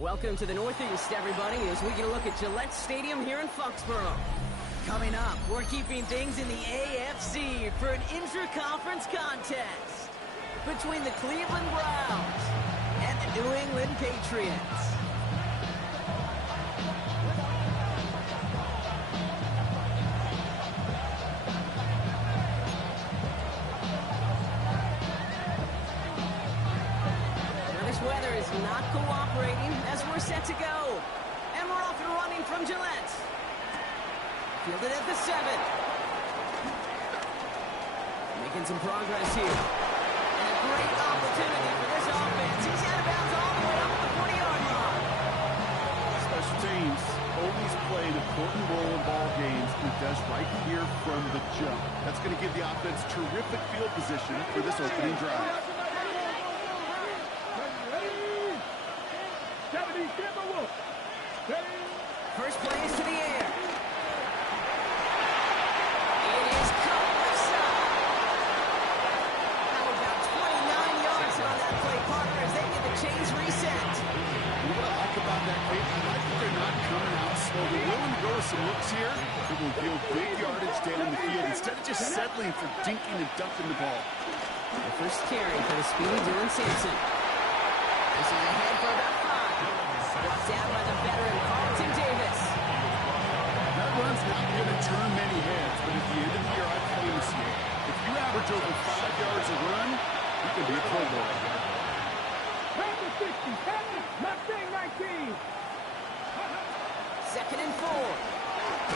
Welcome to the Northeast, everybody, as we get a look at Gillette Stadium here in Foxborough. Coming up, we're keeping things in the AFC for an intra-conference contest between the Cleveland Browns and the New England Patriots. Weather is not cooperating as we're set to go. And we're off and running from Gillette. Fielded at the 7. Making some progress here. And a great opportunity for this offense. He's out of bounds all the way up to the 40-yard line. Special teams always play an important role in ball games, and it does right here from the jump. That's going to give the offense terrific field position for this opening drive. First play is to the air. It is caught left side. How about 29 yards on that play, partner, as they get the chains reset. What I like about that play, I like that they're not coming out slow. They're willing to go with some looks here. It will give big yardage down the field instead of just settling for dinking and dunking the ball. The first carry for the speedy Dylan Sampson. This is ahead for about 5. Brought down by the veteran Carlton Davis. That run's not going to turn many heads, but at the end of the year, I promise you, if you average over 5 yards a run, you can be a Pro Bowl. Number 60, not saying 19. Second and 4.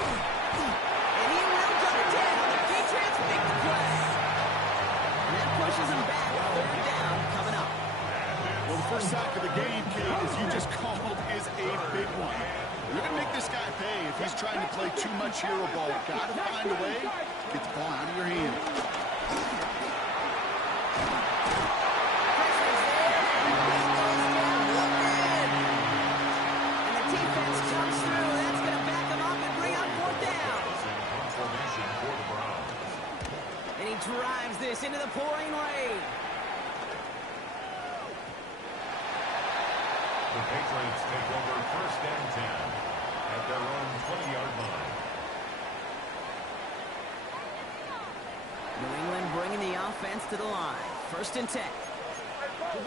And he will gun it down. The Patriots make the play. And that pushes him back. Third down coming up. Well, the first sack of the game, Kate, as you just called, is a big one. You're going to make this guy pay if he's trying to play too much hero ball. Got to find a way to get the ball out of your hand. Pressure's there. And he goes down. Look in. And the defense comes through. That's going to back him up and bring up fourth down. And he drives this into the pouring rain. The Patriots take over first and 10 at their own 20-yard line. New England bringing the offense to the line. First and 10. They'll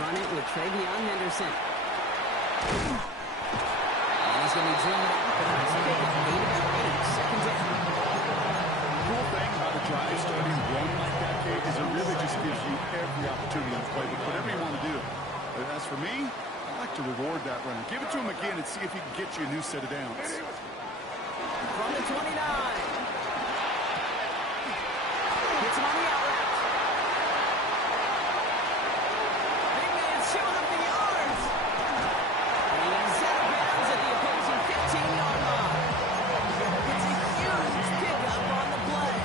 run it with Travion Henderson. And he's going to be drilled out for the next pick up. 8 second down. The cool thing about a drive starting run like that, Kate, is it really just gives you every opportunity to play with whatever you want to do. But as for me, I like to reward that runner. Give it to him again and see if he can get you a new set of downs. From the 29. Gets him on the out route. Big man's showing up the yards. And he's out of bounds at the opposing 15-yard line. It's a huge pickup on the play.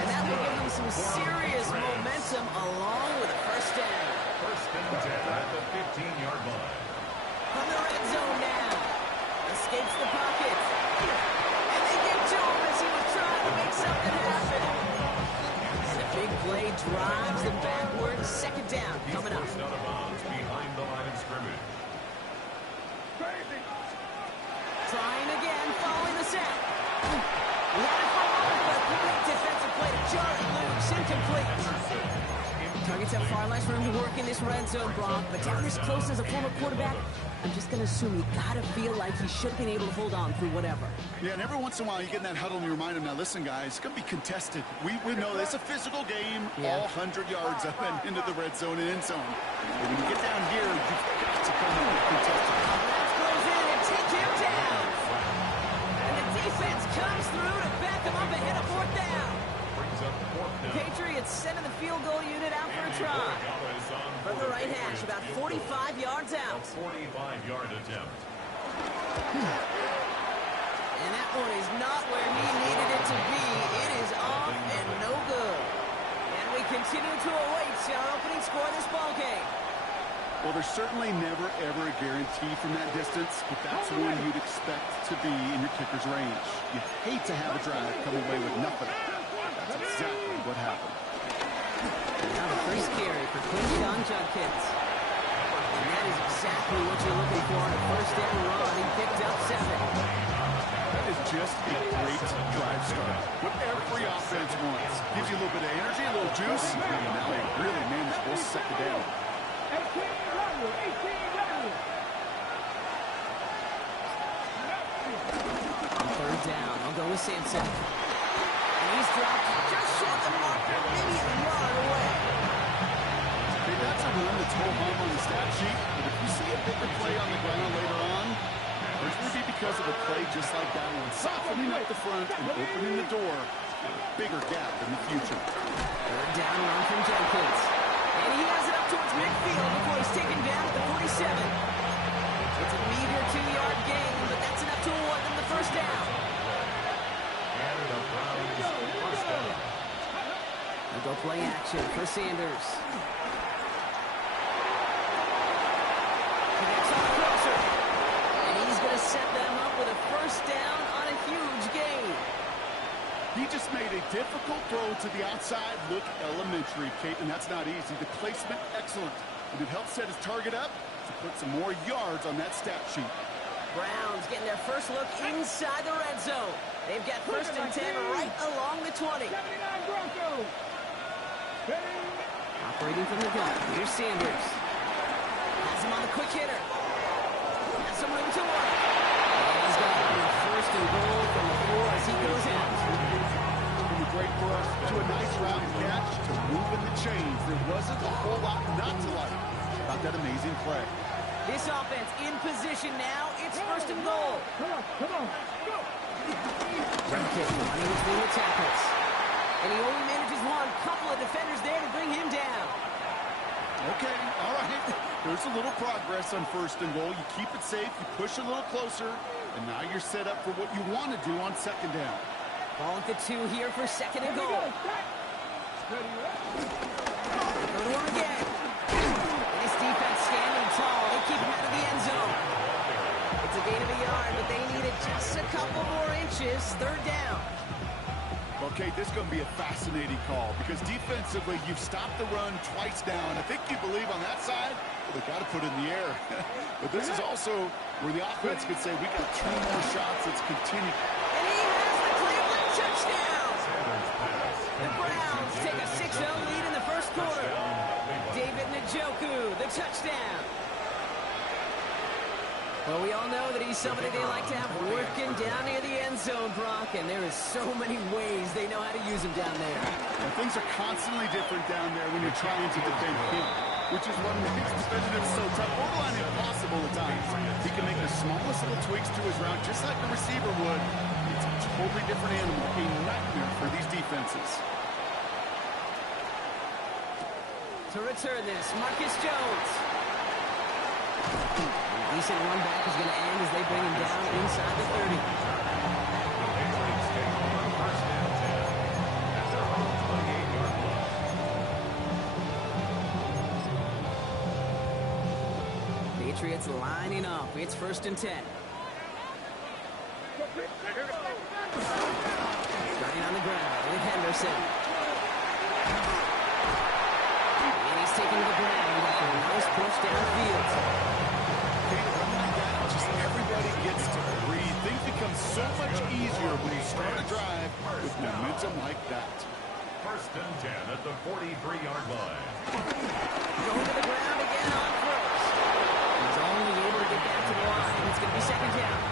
And that will give them some serious momentum along with a first down. First and 10 at the 15-yard line. From the red zone now. Escapes the pocket. And they get to him as he was trying to make something happen. And a big play drives them backwards. Second down coming up. He's forced out of bounds behind the line of scrimmage. Trying again, following the set. He had it for a moment, but a great defensive play to jar it loose. Incomplete. Targets have far less room to work in this red zone, Brock, but down this close as a former quarterback, I'm just going to assume you got to feel like he should have been able to hold on through whatever. Yeah, and every once in a while you get in that huddle and you remind him, now listen, guys, it's going to be contested. We know it's a physical game, all 100 yards up and into the red zone and end zone. But when you get down here, you've got to come up with contested. That goes in and take him down. And the defense comes through to back him up ahead of fourth down. Patriots sending the field goal unit out for a try. From the right hash, about 45 yards out. A 45-yard attempt. And that one is not where he needed it to be. It is off and no good. And we continue to await our opening score of this ball game. Well, there's certainly never, ever a guarantee from that distance, but that's one you'd expect to be in your kicker's range. You hate to have a drive come away with nothing. That's exactly what happened. Now the first carry for Quinton Judkins. And that is exactly what you're looking for on a first down run. He picked up 7. That is just a great drive start. What every offense wants. Gives you a little bit of energy, a little juice, and now a really manageable second down. 18 On third down, I'll go with Sampson. And he's dropped just short of the marker, maybe a yard away. Okay, that's a run that's home on the stat sheet, but if you see a bigger play on the ground later on, it's going to be because of a play just like that one, softening up the front and opening the door for a bigger gap in the future. Third down run from Jenkins. And he has it up towards midfield before he's taken down at the 47. It's a meager 2-yard gain, but that's enough to award them the first down. And the Browns first down. They'll go play action for Sanders. He gets on closer. And he's going to set them up with a first down on a huge gain. He just made a difficult throw to the outside look elementary, Kate, and that's not easy. The placement, excellent. And it helped set his target up to put some more yards on that stat sheet. Browns getting their first look inside the red zone. They've got first and 10 right along the 20. 79 Broncos. Operating from the gun, here's Sanders. Has him on the quick hitter. Has some room to work. And he's got a first and goal from the 4 as he goes out. From a great thrust to a nice route catch to moving the chains. There wasn't a whole lot not to like about that amazing play. This offense in position now. It's first and goal. Come on, go. Run kick running between the tackles. And he only manages one. Couple of defenders there to bring him down. Okay, all right. There's a little progress on first and goal. You keep it safe, you push a little closer, and now you're set up for what you want to do on second down. Ball at the 2 here for second and goal. Ready, Go to him again. This defense standing tall. They keep him out of the end zone. It's a gain of a yard, but they needed just a couple more inches. Third down. Okay, this is going to be a fascinating call because defensively, you've stopped the run twice now, and I think you believe on that side, well, they've got to put it in the air. But this is also where the offense could say, we got 2 more shots. Let's continue. And he has the Cleveland touchdown. The Browns take a 6-0 lead in the first quarter. David Njoku, the touchdown. Well, we all know that he's somebody they like to have working down near the end zone, Brock, and there is so many ways they know how to use him down there. And things are constantly different down there when you're trying to defend him, which is what makes defending so tough, borderline impossible at times. He can make the smallest little tweaks to his route, just like the receiver would. It's a totally different animal, a nightmare for these defenses. To return this, Marcus Jones. A decent run back is going to end as they bring him down inside the 30. Patriots take over first and 10 at their own 28-yard line. Patriots lining up. It's first and 10. Starting on the ground with Henderson. And he's taking the ground after a nice push downfield. Just everybody gets to breathe. Things become so much easier when you start a drive with momentum like that. First and 10 at the 43-yard line. Going to the ground again on first. He's only able to get back to the line. It's going to be second down.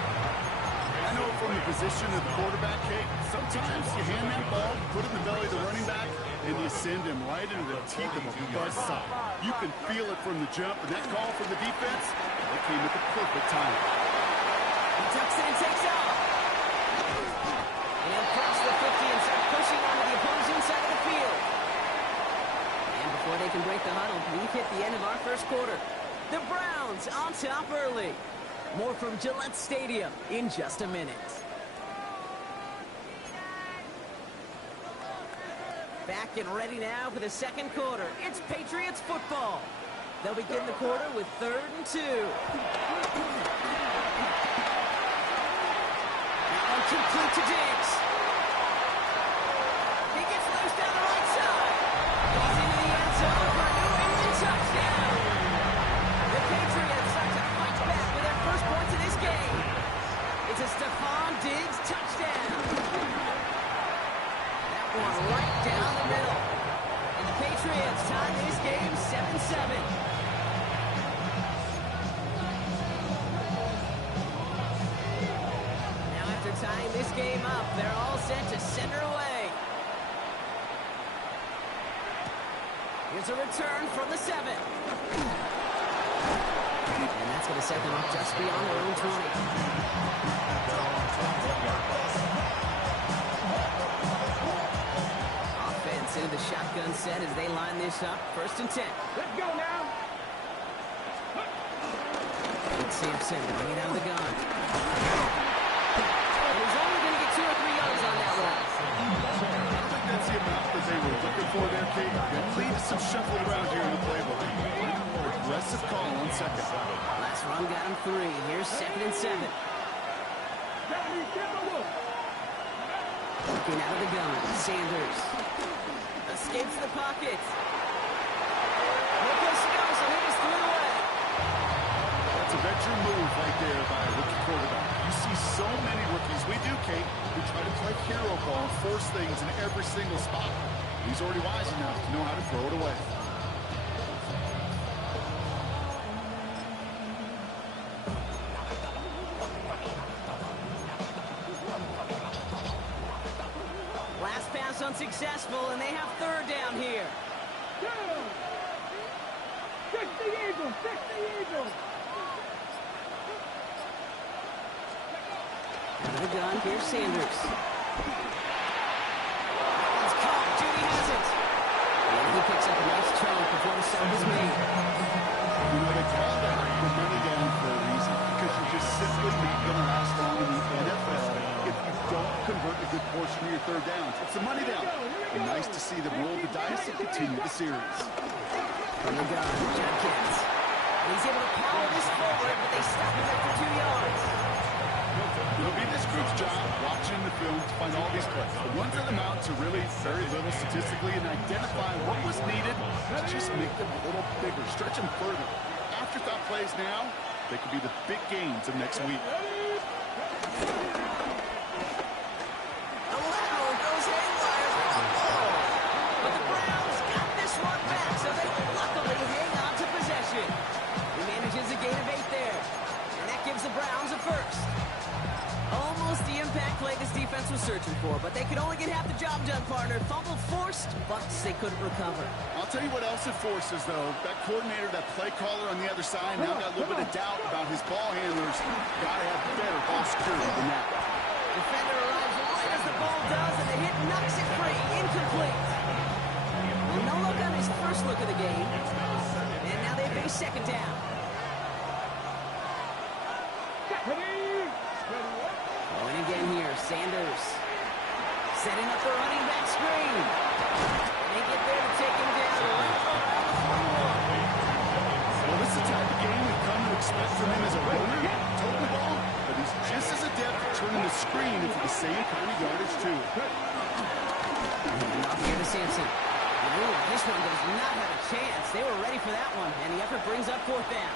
I know from the position of the quarterback, Kate, sometimes you hand that ball, put it in the belly of the running back, and you send him right into the teeth of a buzzsaw. You can feel it from the jump, and that call from the defense, it came at the perfect time. He tucks it and takes off. And he'll cross the 50 and start pushing onto the opposing side of the field. And before they can break the huddle, we've hit the end of our first quarter. The Browns on top early. More from Gillette Stadium in just a minute. Back and ready now for the second quarter. It's Patriots football. They'll begin the quarter with 3rd and 2. Now complete to Diggs. He gets loose down the right side. He's into the end game up. They're all set to send her away. Here's a return from the 7. And that's going to set them up just beyond their own 20. Offense into the shotgun set as they line this up. 1st and 10. Let's go now. Sampson bringing out of the gun. And he's only going to get 2 or 3 yards on that one. I don't think that's the amount that they were looking for there, Kate. There needs some shuffling around here in the playbook. Aggressive call on 2nd. Last run got him 3. Here's 2nd and 7. Looking out of the gun. Sanders escapes the pocket. No place to go, so he just threw it away. That's a veteran move right there by a rookie quarterback. You see so many rookies, we do, Kate, who try to play hero ball and force things in every single spot. He's already wise enough to know how to throw it away. Last pass unsuccessful, and they have 3rd down here. Fix the Eagles! Fix the Eagles! Out of the gun, here's Sanders. It's caught. Judy has it. And he picks up a nice chunk before the stop is made. You know, they call that the money down for a reason, because you're just simply not going to last long in the NFL if you don't convert a good portion of your 3rd downs. It's the money down. And nice to see them roll the dice and continue the series. From the gun, Jenkins. And he's able to power this forward, but they stop him after 2 yards. It'll be this group's job, watching the film, to find all these plays. The ones that amount to really very little statistically and identify what was needed to just make them a little bigger, stretch them further. Afterthought plays now, they could be the big gains of next week. The lateral goes haywire. But the Browns got this one back, so they luckily hang on to possession. He manages a gain of 8 there, and that gives the Browns a 1st. Almost the impact play this defense was searching for, but they could only get half the job done, partner. Fumble forced, but they couldn't recover. I'll tell you what else it forces, though. That coordinator, that play caller on the other side, now got a little bit of doubt about his ball handlers. Got to have better ball security than that. Defender arrives right as the ball does, and the hit knocks it free. Incomplete. Well, no look on his first look of the game. And now they face 2nd down. Going again here, Sanders. Setting up the running back screen. And they get there to take him down right around the 41. Well, this is the type of game we've come to expect from him as a runner. Total the ball, but he's just as adept at turning the screen into the same kind of yardage, too. Up here to Sampson. Ooh, this one does not have a chance. They were ready for that one, and the effort brings up 4th down.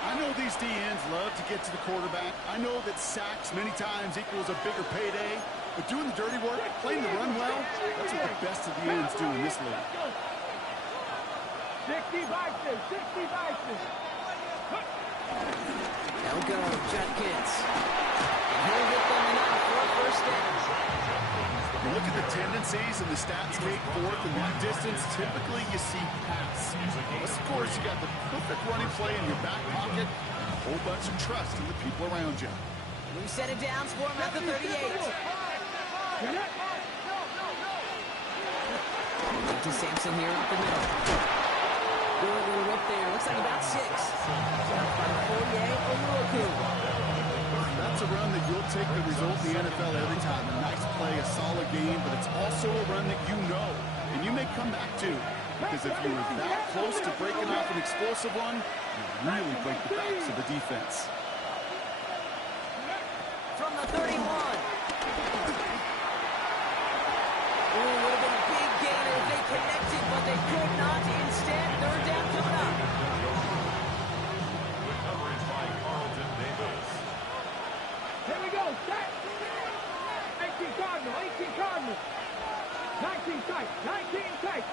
I know these DNs love to get to the quarterback. I know that sacks many times equals a bigger payday. But doing the dirty work, playing the run well, that's what the best of the ends do in this league. 60 Vikings! 60 Vikings! They'll go, Judkins. And he'll get them enough for a 1st down. You look at the tendencies and the stats, Kate, 4th in that distance, typically you see pass. Unless, of course, you got the perfect running play in your back pocket, and a whole bunch of trust in the people around you. We set it down for him at the 38. To Sampson here up the middle. Good little whip there. Looks like about 6. By Fourier Oluoku. That's a run that you'll take the result in the NFL every time. A nice play, a solid game, but it's also a run that you know, and you may come back to. Because if you were that close to breaking off an explosive one, you really break the backs of the defense. From the 31. Ooh, would have been a big gainer if they connected, but they could not. Instead, 3rd down coming up. Coverage by Carlton Davis. Here we go, set! 18 Cardinal, 18 Cardinal. 19 tight, 19 tight.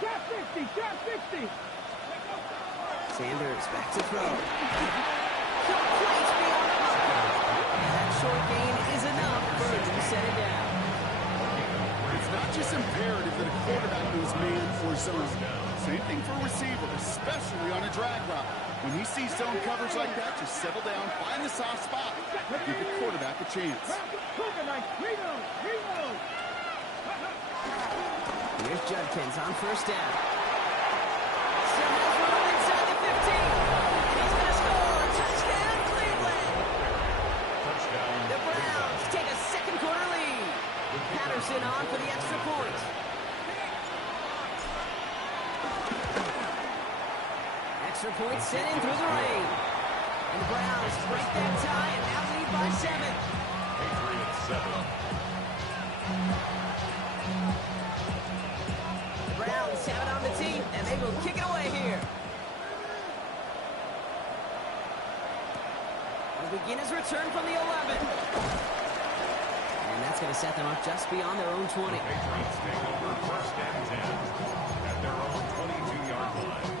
Shot 50, shot 50. Sanders back to throw. Complete beyond the marker. And that short gain is enough for him to set it down. It's not just imperative that a quarterback knows man or zone. Same thing for a receiver, especially on a drag route. When he sees zone coverage like that, just settle down, find the soft spot, and give the quarterback a chance. Here's Judkins on first down. Still has room inside the 15. And he's going to score. Touchdown, Cleveland. The Browns take a second quarter lead. Patterson on for the extra point. Extra point sent in through the rain. And the Browns break that tie and now lead by 7. Patriots 7. Browns have it on the team, and they will kick it away here. As we begin his return from the 11. And that's going to set them up just beyond their own 20. Patriots take over first and 10 at their own 22-yard line.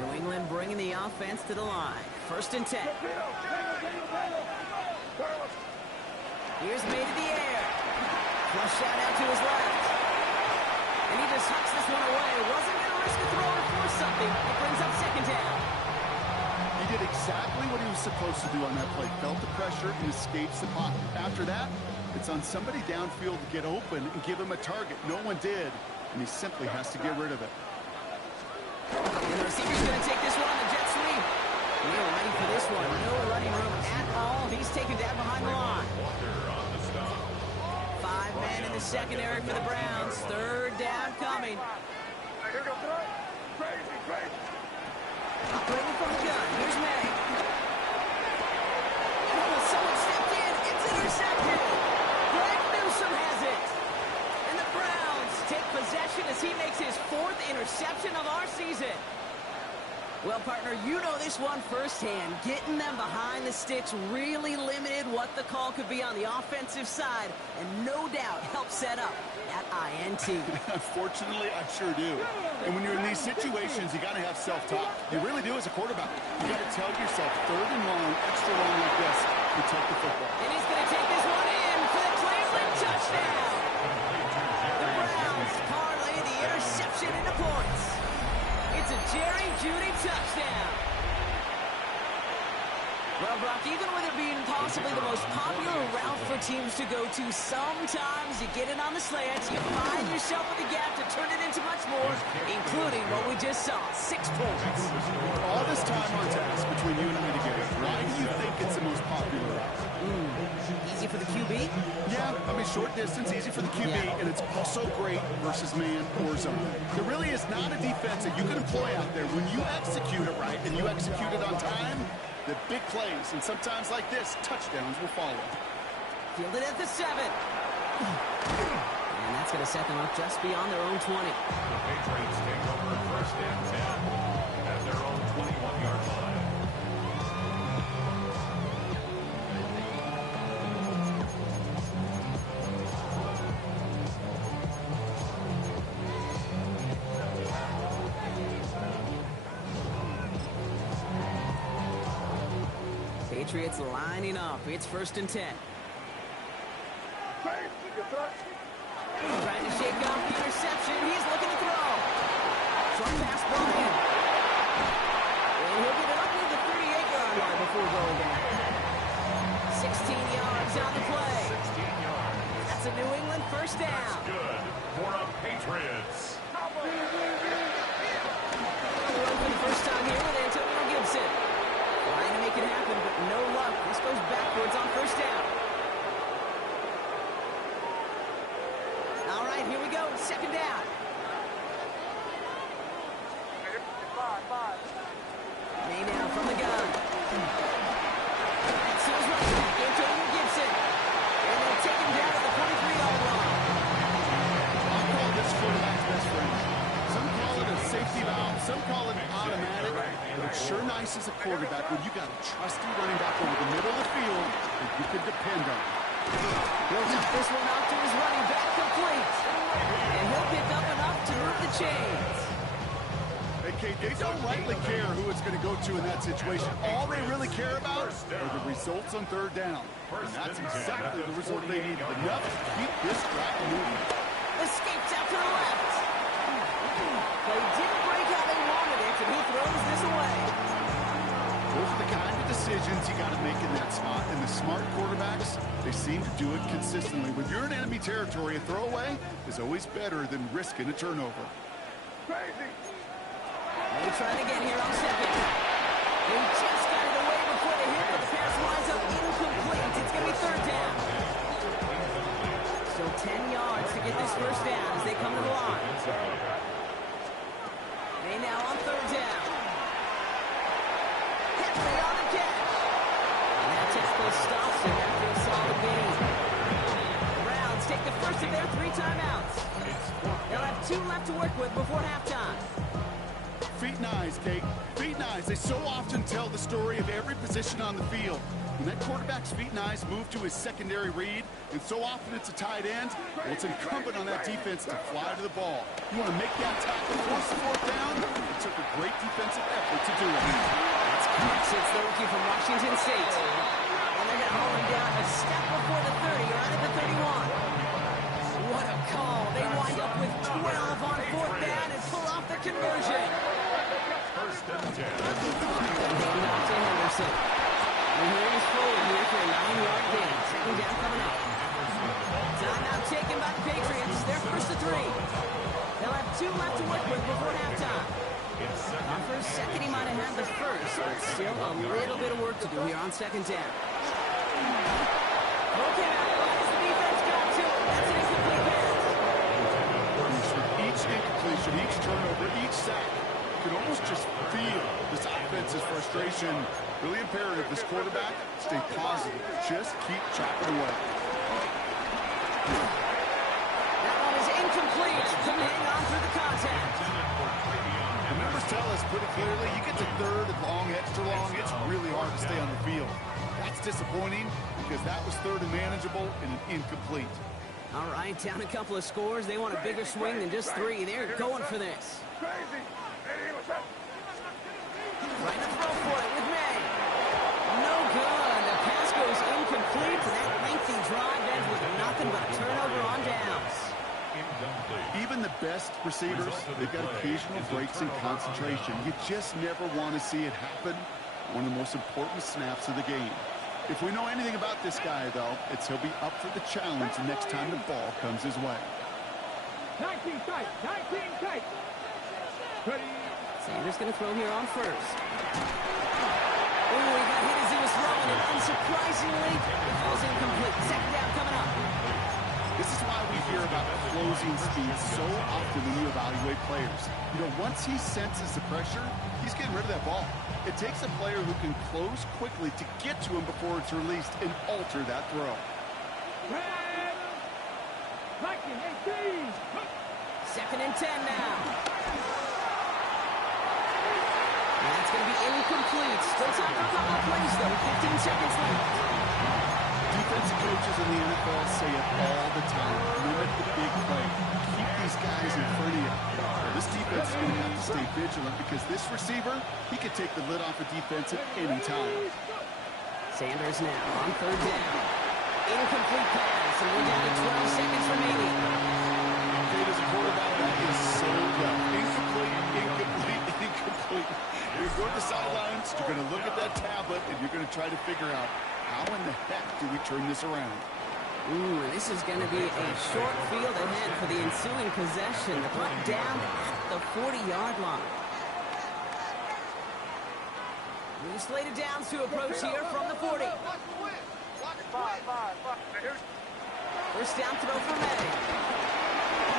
New England bringing the offense to the line. First and 10. Here's made in the air. Flush out to his left. And he just hucks this one away. Wasn't going to risk a throw or force something. It brings up second down. He did exactly what he was supposed to do on that play. Felt the pressure and escapes the pocket. After that, it's on somebody downfield to get open and give him a target. No one did, and he simply has to get rid of it. And the receiver's going to take this one on the jet sweep. We're ready for this one. No running room at all. He's taken down behind the line. 5 men in the secondary for the Browns. Third down coming. Operating from the gun. Here's May. Oh, someone stepped in. It's intercepted. Greg Newsome has it. And the Browns take possession as he makes his 4th interception of our season. Well, partner, you know this one firsthand. Getting them behind the sticks really limited what the call could be on the offensive side, and no doubt helped set up that INT. Unfortunately, I sure do. And when you're in these situations, you got to have self-talk. You really do as a quarterback. You got to tell yourself, 3rd and long, extra long like this, protect the football. And he's going to take this one in for the Cleveland touchdown. The Browns parlay the interception into points. It's a Jerry Jeudy touchdown. Well, Brock, even with it being possibly the most popular route for teams to go to, sometimes you get it on the slants, you find yourself with a gap to turn it into much more, including what we just saw, 6 points. All this time on task between you and me together. Why do you think it's the most popular route? Easy for the QB? Yeah, I mean, short distance, easy for the QB, and it's also great versus man or zone. There really is not a defense that you can employ out there. When you execute it right and you execute it on time, the big plays, and sometimes like this, touchdowns will follow. Fielded at the 7. And that's going to set them up just beyond their own 20. The Patriots take over first and 10 at their own 21-yard line. Patriots lining up. It's first and 10. Trying to shake off the interception. He's looking to throw. Short pass ball in. And he'll get it up to the 38-yard line before going back. 16 yards on the play. 16 yards. That's a New England first down. Good for the Patriots. Run for the first time here with Antonio Gibson. Trying to make it happen, but no luck. This goes backwards on first down. All right, here we go. Second down. May now from the gun. And so is running back Antonio Gibson. And they'll take him down at the 43-yard line. I call this quarterback's best friend. Some call it a safety valve, some call it automatic, but it's sure nice as a quarterback when you got a trusty running back over the middle of the field that you can depend on. He'll knock this one out to his running back complete. And he'll pick up enough to move the chains. Hey, Kate, they don't likely care who it's going to go to in that situation. All they really care about are the results on third down. And that's exactly the result they need. Enough to keep this drive moving. Escapes out to the left. They didn't break how they wanted it, and he throws this away. Those are the kind of decisions you got to make in that spot. And the smart quarterbacks, they seem to do it consistently. When you're in enemy territory, a throwaway is always better than risking a turnover. They're trying again here on second. They just got it away before the hit, but the pass winds up incomplete. It's going to be third down. So 10 yards to get this first down as they come to the line. They now on third down. Henry on the catch. And that tackle stops him after a solid gain. The Browns take the first of their 3 timeouts. They'll have 2 left to work with before halftime. Feet and eyes, Kate. Feet and eyes. They so often tell the story of every position on the field. When that quarterback's feet and eyes move to his secondary read, and so often it's a tight end, well, it's incumbent on that defense to fly to the ball. You want to make that tackle, force the fourth down? It took a great defensive effort to do it. That's Cox. It's the rookie from Washington State. And they're going to hold him down a step before the 30, right at the 31. What a call. They wind up with 12 on fourth down and pull off the conversion. First and 10. Handing off to Henderson. And here he's forward here for a 9-yard gain. Second down coming up. Timeout taken by the Patriots. They're first to 3. They'll have 2 left to work with before halftime. On first second, he might have had the first, but still a little bit of work to do here on second down. Okay, now, as the defense got to him, that's an incomplete pass. Each incompletion, each turnover, each sack, you can almost just feel this offense's frustration. Really imperative this quarterback stay positive. Just keep chopping away. That one is incomplete. Couldn't hang on through the contact. The numbers tell us pretty clearly, you get to third and long, extra long, it's really hard to stay on the field. That's disappointing because that was third and manageable and an incomplete. All right, down a couple of scores. They want a bigger swing than just 3. They're going for this. Right to throw for it with May. No good. The pass goes incomplete, and that lengthy drive ends with nothing but a turnover on downs. Even the best receivers, they've got occasional breaks in concentration. You just never want to see it happen. One of the most important snaps of the game. If we know anything about this guy, though, it's he'll be up for the challenge the next time the ball comes his way. 19 tight. 19 tight. Ready. Sanders going to throw here on first. Oh, he got hit as he was throwing it. Unsurprisingly, it falls incomplete. Second down coming up. This is why we hear about closing speed so often when you evaluate players. You know, once he senses the pressure, he's getting rid of that ball. It takes a player who can close quickly to get to him before it's released and alter that throw. 18. Second and 10 now. And that's going to be incomplete. Still time for a couple of plays, though. 15 seconds left. Defensive coaches in the NFL say it all the time. Limit the big play. Keep these guys in front of you. This defense is going to have to stay vigilant because this receiver, he could take the lid off a defense at any time. Sanders now on third down. Incomplete pass, and we're down to 12 seconds remaining. Kate, as a quarterback, that is so rough. Incomplete. You're going to the sidelines, you're going to look at that tablet, and you're going to try to figure out how in the heck do we turn this around. Ooh, this is going to be a short field ahead for the ensuing possession. The punt down at the 40-yard line. New slated downs to approach here from the 40. First down throw for May.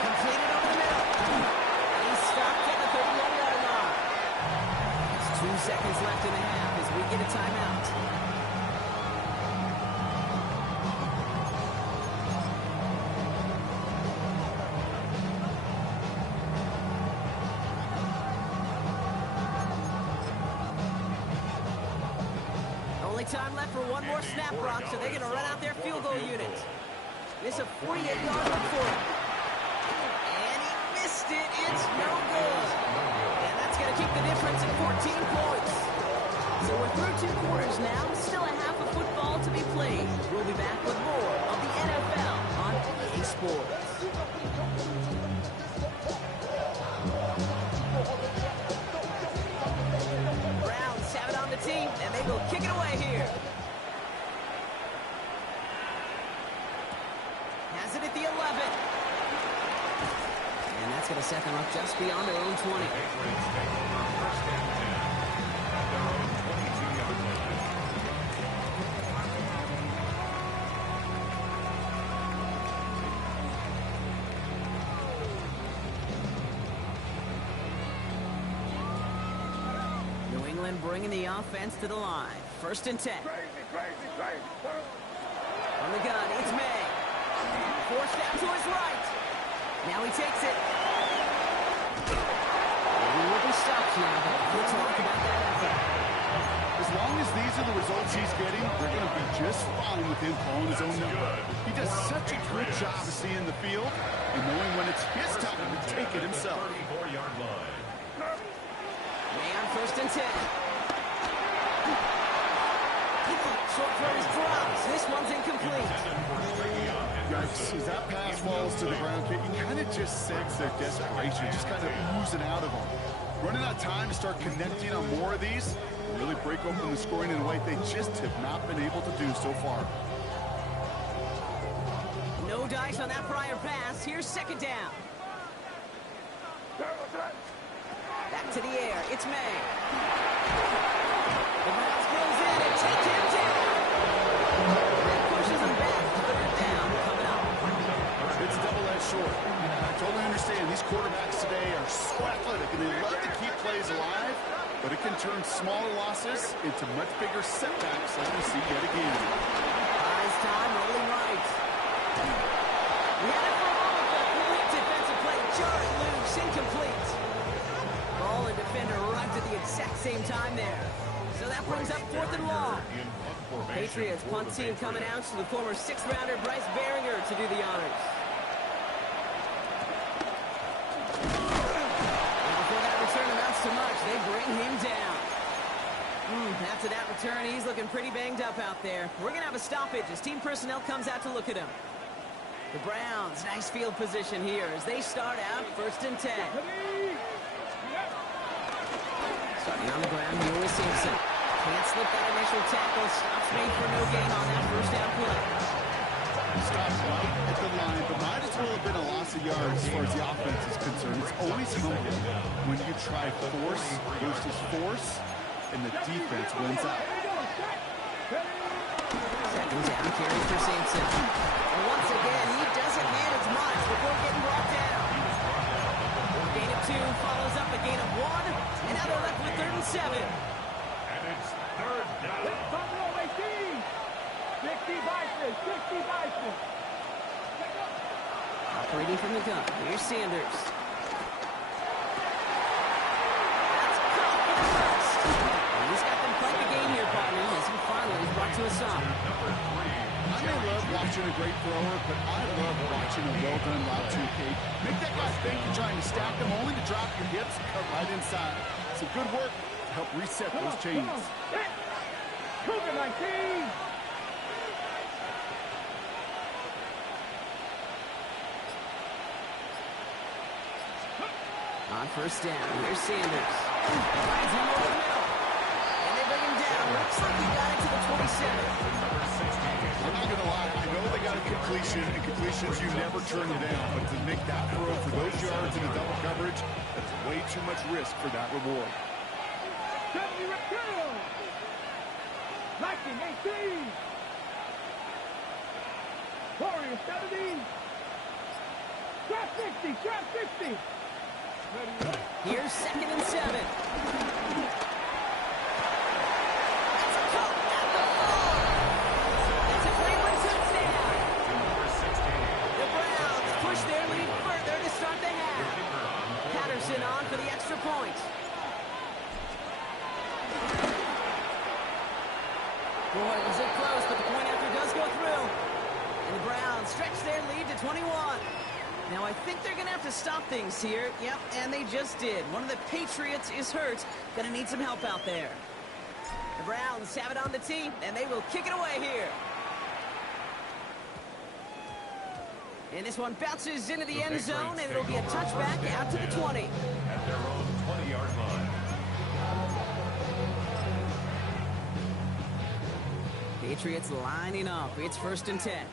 Completed over the middle. And he's stopped at the 31-yard line. There's 2 seconds left in the half as we get a timeout. Time left for one more snap, Brock, so they're going to run out their field goal unit. This is a 48-yard run for him. And he missed it. It's no good. And that's going to keep the difference at 14 points. So we're through 2 quarters now. Still a half of football to be played. We'll be back with more of the NFL on EA Sports. Browns have it on the team, and they will kick it away here. Has it at the 11. And that's going to set them up just beyond their own 20. Patriots take over first and 10 at their own 22-yard line. New England bringing the offense to the line. First and 10. On the gun, it's May. Forced down to his right. Now he takes it. He will be stopped here, but we'll talk about that effort. As long as these are the results he's getting, they're going to be just fine with him calling his own number. He does such a good job of seeing the field and knowing when it's his time to take it himself. 34-yard line. May on first and 10. Short throw is dropped. This one's incomplete. Yikes, as that pass falls to the ground, you kind of just sense their desperation, just kind of oozing out of them. Running out of time to start connecting on more of these, really break open the scoring in a way they just have not been able to do so far. No dice on that prior pass. Here's second down. Back to the air. It's May. The Browns goes in and take him down. That pushes him back. Third down coming up. It's double-edged sword. I totally understand. These quarterbacks today are so athletic, and they love to keep plays alive, but it can turn smaller losses into much bigger setbacks, as we see yet again. Eyes time, rolling right. We had it for a moment, but a complete defensive play. Jarring loose, incomplete. Ball and defender arrived at the exact same time there. So that brings up fourth and long. Patriots punt team coming out to the former 6th-rounder Bryce Behringer to do the honors. And before that return amounts to much, they bring him down. After that return, he's looking pretty banged up out there. We're going to have a stoppage as team personnel comes out to look at him. The Browns, nice field position here as they start out first and 10. Starting on the ground, here with Simpson. Can't slip that initial tackle. Stops made for no gain on that first down play. Stops right at the line, but might as well have been a loss of yards as far as the offense is concerned. It's always humble when you try force versus force, and the defense wins out. Second down, carry for Simpson. And once again, he doesn't manage much before getting brought down. Gain of 2 follows up a gain of 1, and now they're left with 3rd and 7. And it's third down. 60 Bison. Operating from the gun, here's Sanders. That's caught for the first. And he's got them quite the game here, partner, as he finally is brought to a stop. I may love watching a great thrower, but I love watching a well-done route to Kate. Make that guy think you're trying to stack them, only to drop your hips and cut right inside. It's a good work to help reset those chains. Cougar 19. On first down, here's Sanders. Finds him over the middle. And they bring him down. Looks like he got it to the 27. I'm not going to lie. I know they got a completion, and completions, you never turn them down. But to make that throw for those yards in the double coverage, that's way too much risk for that reward. 70 return. 1918. Warrior 70. Trap 60. Here's 2nd and 7. That's a caught at the 4. It's a Cleveland touchdown. The Browns push their lead further to start the half. Patterson on for the extra point. Boy, was it close, but the point after does go through. And the Browns stretch their lead to 21. Now, I think they're going to have to stop things here. Yep, and they just did. One of the Patriots is hurt. Going to need some help out there. The Browns have it on the tee, and they will kick it away here. And this one bounces into the end zone, and it'll be a touchback out to the 20. At their own 20-yard line. Patriots lining up. It's 1st and 10.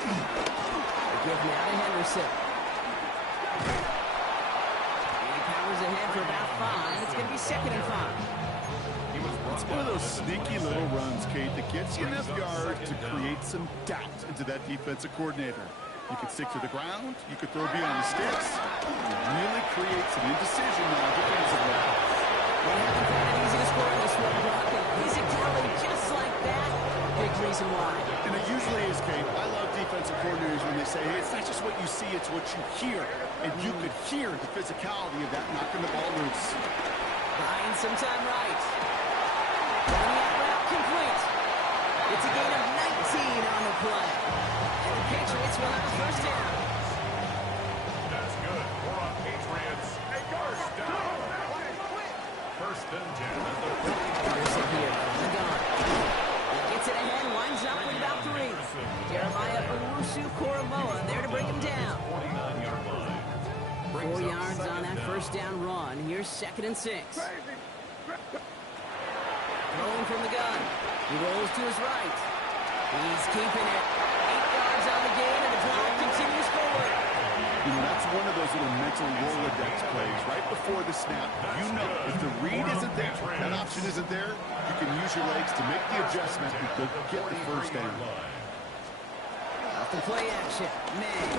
They give now to Henderson. And he powers ahead for about 5. It's going to be 2nd and 5. It's one of those sneaky little runs, Kate, that gets you enough yards to create some doubt into that defensive coordinator. You could stick to the ground. You could throw beyond the sticks. Really create some indecision now defensively. They haven't found it easy to score in this one, Brock. And physicality just like that, big reason why. And it usually is, Kate. I love defensive coordinators when they say, hey, it's not just what you see, it's what you hear. And you could hear the physicality of that knocking the ball loose. Buying some time right. Running out route complete. It's a gain of 19 on the play. And the Patriots will have a 1st down. That's good. We're on Patriots. First down. 1st and 10 at the 50. Henderson here from the gun. He gets it ahead, lines up with about 3. Jeremiah Owusu-Koramoah there to bring him down. 29-yard line. 4 yards on that 1st down run. Here's 2nd and 6. Throwing from the gun. He rolls to his right. He's keeping it. 8 yards on the gain, and the drive continues forward. You know, that's one of those little mental Rolodex plays. Right before the snap, you know if the read isn't there, that option isn't there, you can use your legs to make the adjustment and go get the 1st down. Off the play action. May.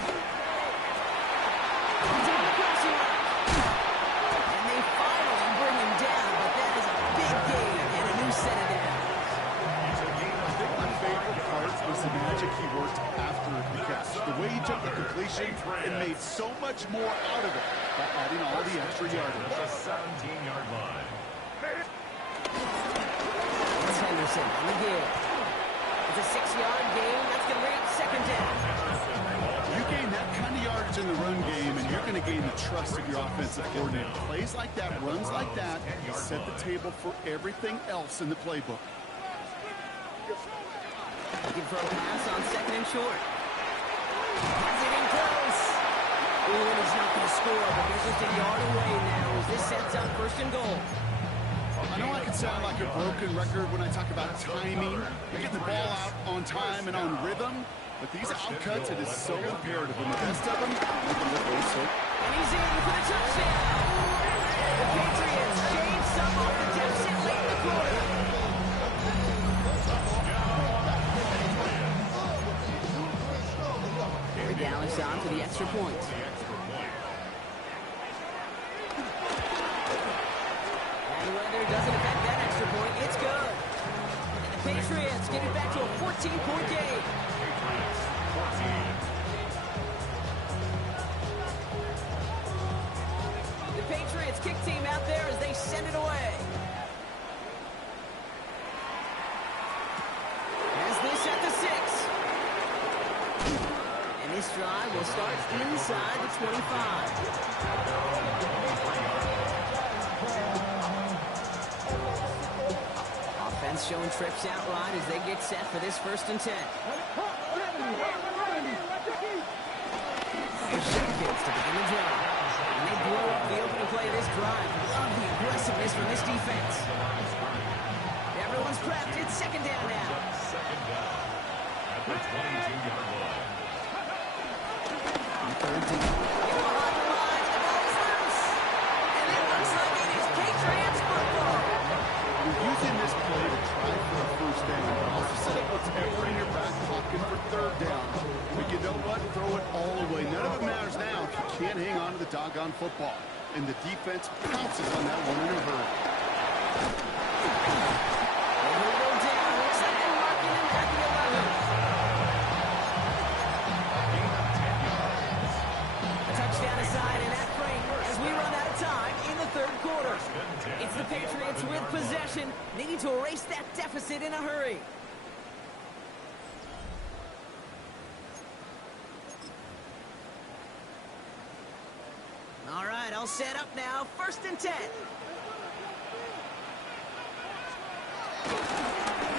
He's on the crossing route. And they finally bring him down, but that is a big gain and a new set of downs. I think my favorite part was the magic he worked after the catch. The way he took the completion and made so much more out of it by adding all the extra yardage. The 17-yard line. It's Henderson on the give. It's a 6-yard gain. That's going to bring up 2nd down. You gain that kind of yardage in the run game, and you're going to gain the trust of your offensive coordinator. Plays like that, runs like that, set the table for everything else in the playbook. Looking for a pass on 2nd and short. Has it in close. Ooh, and he's not going to score, but he's just a yard away now as this sets up 1st and goal. I know I can sound like a broken record when I talk about timing, getting the ball out on time and on rhythm, but these outcuts, it is so imperative. And the best of them, you can look also. And he's in for the touchdown. The Patriots shave some off the deficit late in the quarter. Here Dallas on to the extra point. And weather doesn't affect that extra point. It's good. And the Patriots get it back to a 14-point game. The Patriots kick team out there as they send it away. As this at the 6. And this drive will start inside the 25. Offense showing trips out right as they get set for this 1st and 10. Here's Jenkins to begin the drive. And they blow up the opening play of this drive. Love the aggressiveness from this defense. Everyone's prepped. It's 2nd down now. 2nd down at the 22-yard line. 3rd down. Get behind the line. The ball is loose. And it looks like it is Patriots football. You're using this play to try for a 1st down, but also set up whatever in your back pocket for 3rd down. But you know what? Throw it all away. None of it matters now if you can't hang on to the doggone football. And the defense pounces on that one in a hurry. They will go down. Looks like they're marking him at the 11. A touchdown aside in that frame as we run out of time in the 3rd quarter. It's the Patriots with possession. They need to erase that deficit in a hurry. all set up now. 1st and 10.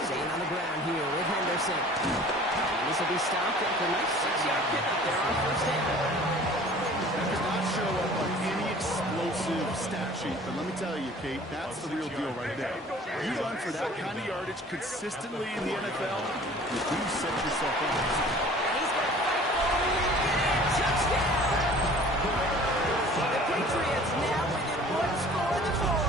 Staying on the ground here with Henderson. And this will be stopped after a nice 6-yard pickup there on 1st down. That does not show up on any explosive stat sheet, but let me tell you, Kate, that's the real deal right there. You run for that kind of yardage consistently in the NFL, you do set yourself up. And he's going to fight forward and get in. Touchdown! The Patriots now within 1 score in the 4th.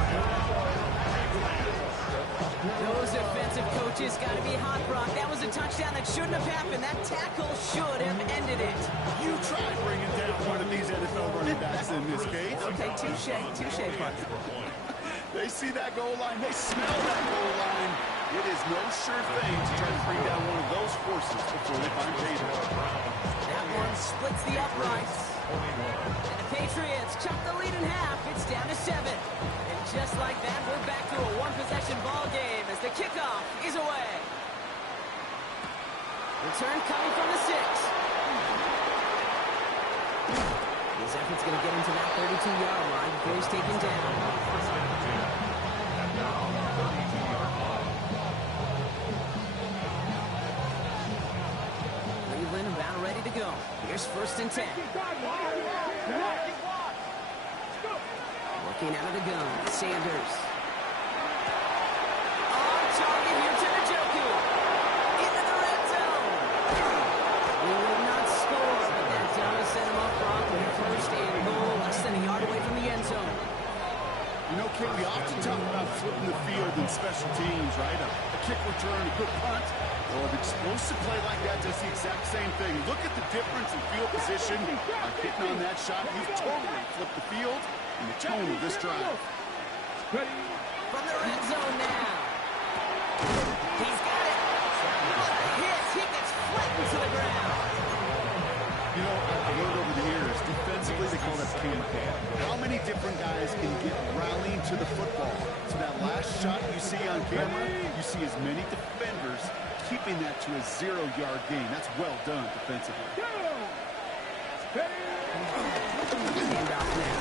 Those defensive coaches got to be hot, Brock. That was a touchdown that shouldn't have happened. That tackle should have ended it. You try bringing down one of these NFL running backs in this case. Okay, touche, partner. They see that goal line. They smell that goal line. It is no sure thing to try to bring down one of those forces before they find Tatum. That one splits the uprights. And the Patriots chop the lead in half. It's down to 7. And just like that, we're back to a one-possession ball game as the kickoff is away. Return coming from the 6. His effort's going to get him to that 32-yard line before he's taken down. Cleveland about ready to go. Here's 1st and 10. Working out of the gun, Sanders. On target here to Njoku. Into the red zone. He will not score, but that does set him up wrong with 1st and goal, less than a yard away from the end zone. You know, King, we often talk about flipping the field in special teams, right? A kick return, a good punt. Well, an explosive play like that does the exact same thing. Look at the difference in field position. By hitting on that shot, you've totally flipped the field and the tone of this drive. From the red zone now. He's got it. What a hit. He gets flattened to the ground. You know, I've learned over the years, defensively they call that camera. How many different guys can get rallying to the football? So that last shot you see on camera, you see as many defenders keeping that to a 0-yard gain. That's well done defensively. Handoff now.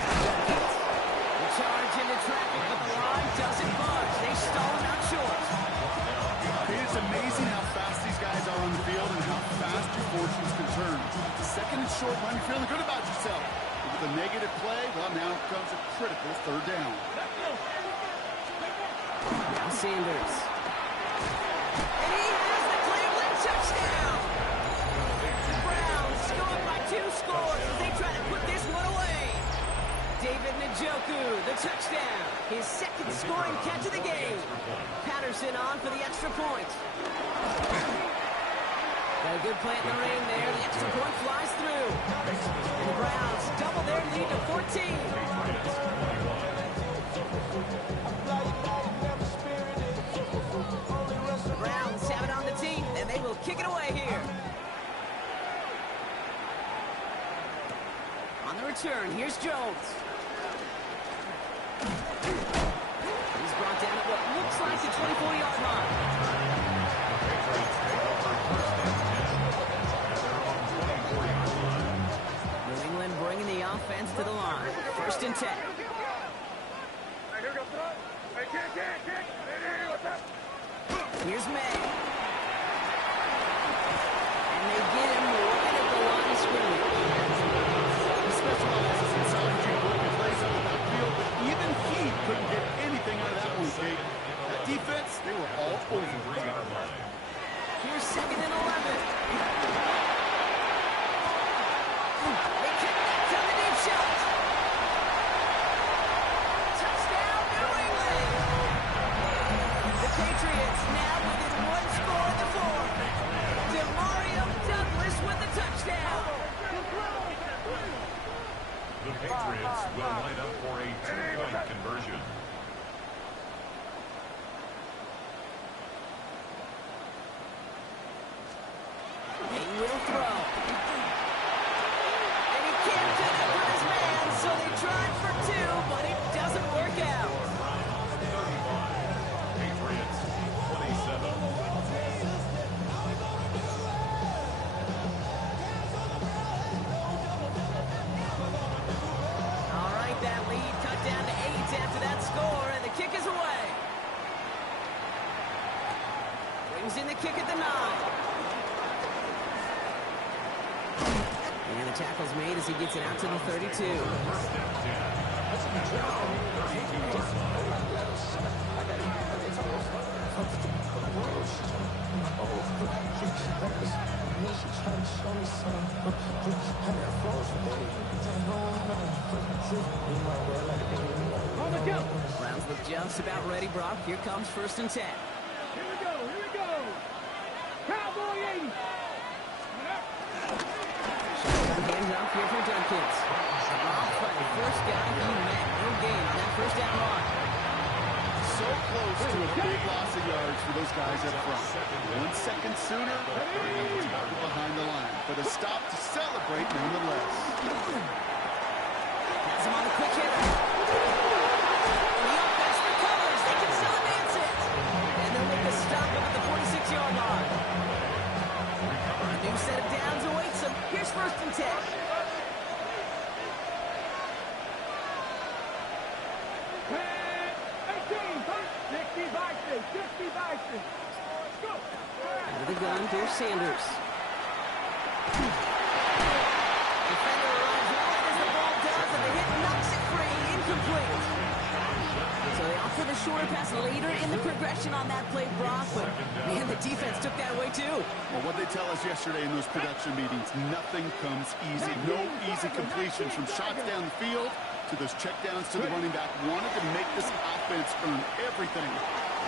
The charge into traffic, but the line doesn't budge. They stall him out short. It's amazing how fast these guys are on the field and how fast your fortunes can turn. The 2nd and short run, you're feeling good about yourself. But with a negative play, well, now comes a critical 3rd down. Now Sanders. And he has the Cleveland touchdown. The Browns scored by 2 scores as they try to put this one away. David Njoku, the touchdown. His 2nd scoring catch of the game. Patterson on for the extra point. Got a good play in the rain there. The extra point flies through. And the Browns double their lead to 14. The Browns have it on the team, and they will kick it away here. On the return, here's Jones. He's brought down at what looks like the 24-yard line. New England bringing the offense to the line. 1st and 10. Here's May. And they get him right at the line of scrimmage. He specializes in solid plays on the backfield, but even he couldn't get anything out of that one, Kate. That defense, they were all over the 3-yard line. Here's 2nd and 11. They kick back to the deep shot. Touchdown, New England. The Patriots now within 1 score in the 4th. DeMario Douglas with the touchdown. The Patriots will line up for a 2-point conversion. He will throw. And he can't get it with his man, so they tried for 2, but it doesn't work out. Patriots 27. All right, that made as he gets it out to the 32. Browns look just about ready, Brock. Here comes 1st and 10. Here we go. Cowboy 80. Hands off here for Dunkins. Off by the first guy he met. No gain on that 1st down run. So close to a big loss of yards for those guys up front. 1 second sooner, behind the line. But a stop to celebrate nonetheless. Has him on the quick hitter. And the offense recovers. They can still advance it. And they'll make a stop up at the 46-yard line. A new set of downs awaits them. Here's 1st and 10. Out of the gun, here's Sanders. Defender arrives right as the ball does, and the hit knocks it free, incomplete. So they opt for the shorter pass later in the progression on that play, Brock, but man, the defense took that away too. Well, what they tell us yesterday in those production meetings, nothing comes easy. No easy completions from shots down the field to those checkdowns to the running back. Wanted to make this offense earn everything.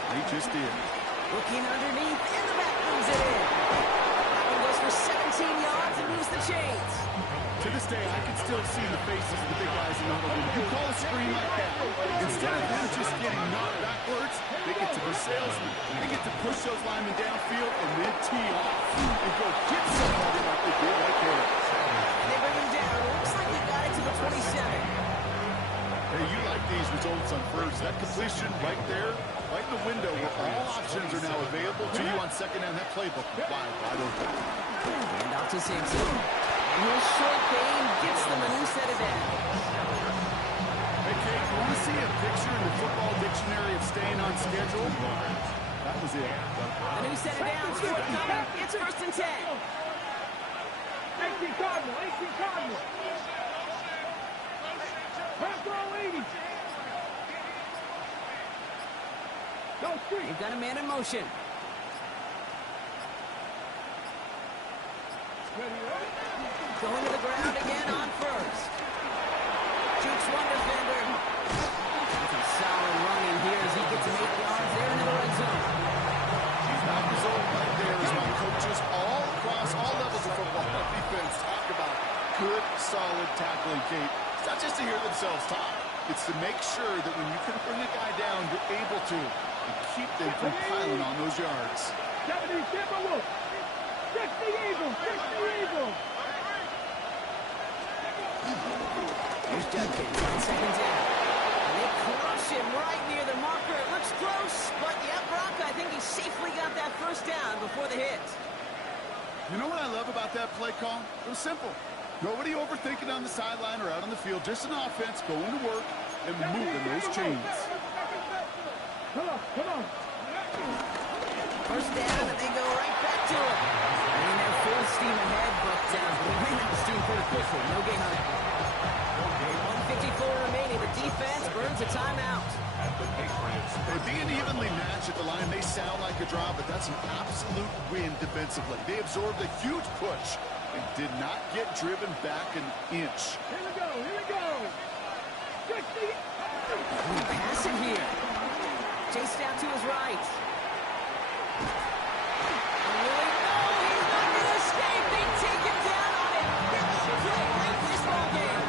They just did. Looking underneath, and the back moves it in. That one goes for 17 yards and moves the chains. To this day, I can still see the faces of the big guys in the huddle. When you call a screen like that, instead of them just getting knocked backwards, they get to be salesmen. They get to push those linemen downfield and then tee off and go get somebody like they did right there. And they bring him down. Looks like he got it to the 27. Hey, you like these results on 1st. That completion right there, right in the window where all options are now available to you on 2nd down. That playbook wide open. And off to Simpson. And his short game gets them a new set of downs. Hey, Kate, you want to see a picture in the football dictionary of staying on schedule? That was it. A new set of downs forthcoming. It's 1st and 10. 18 Cardinal. Cardinal 80. Go street. They've got a man in motion. Going to the ground again on 1st. Jukes one defender. Some solid running here as he gets him 8 yards there into the red zone. That result right there is why coaches all across all levels of football defense talk about good, solid tackling, Kate. It's not just to hear themselves talk. It's to make sure that when you can bring a guy down, you're able to and keep them from piling on those yards. 70 Timberwolves. 60 Eagles. Here's Dunkins on 2nd down. And they crush him right near the marker. It looks close, but yeah, Brock, I think he safely got that 1st down before the hit. You know what I love about that play call? It was simple. Nobody overthinking on the sideline or out on the field. Just an offense going to work and moving those chains. Come on. 1st down, and they go right back to it. I mean, they're full steam ahead, but they ran out of steam pretty quickly. No gain on it. 1:54 remaining. The defense burns a timeout. They're being evenly matched at the line. They sound like a draw, but that's an absolute win defensively. They absorbed a huge push and did not get driven back an inch. Here we go. 60. Pass it here. Chased out to his right. He's not going to escape. They take him down on it. Play late this ball game.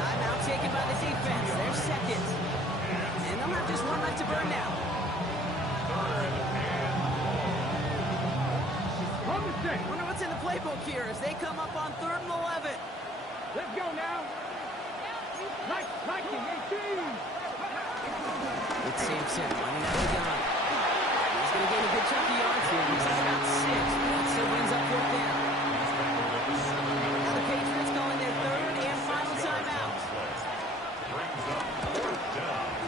Timeout taken by the defense. They're 2nd. And they'll have just one left to burn now. Wonder what's in the playbook here as they come up on 3rd and 11. Let's go now. Liking 18. It's Simpson running out of the gun. He's going to gain a good chunk of yards here. He's at about 6, but that still brings up 4th down. Now the Patriots calling their 3rd and final timeout.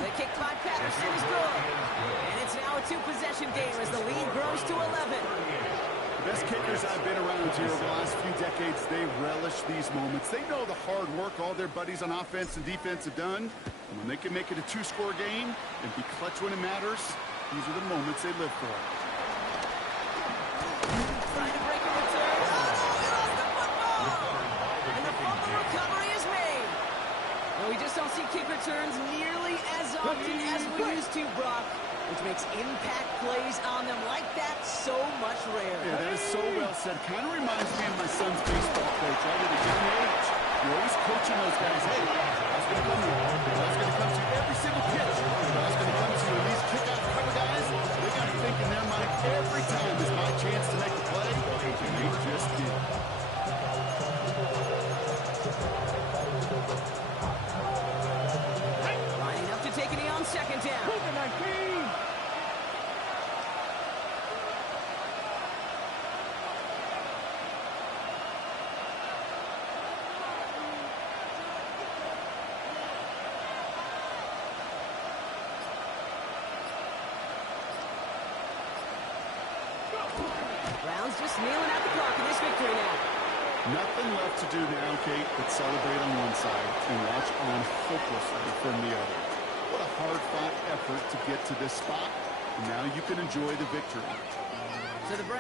The kick by Patterson is good. And it's now a 2-possession game as the lead grows to 11. The best kickers I've been around Browns here over the last few decades, they relish these moments. They know the hard work all their buddies on offense and defense have done. And when they can make it a two-score game and be clutch when it matters, these are the moments they live for. Trying to break a return. Oh, he lost the football! And the fumble recovery is made. And we just don't see kick returns nearly as often as we used to, Brock, which makes impact plays on them like that so much rarer. Yeah, that is so well said. Kind of reminds me of my son's baseball coach. Right at a young age, you're always coaching those guys. Hey, that's going to come to you. That's going to come to you every single pitch. That's going to come to you. And these kick-out cover guys, they got to think in their mind every time is my chance to make the play. And they just did. Lining up to take a knee on second down. Browns just kneeling out the clock in this victory now. Nothing left to do now, Kate, but celebrate on one side and watch on hopelessly from the other. What a hard-fought effort to get to this spot. And now you can enjoy the victory. So the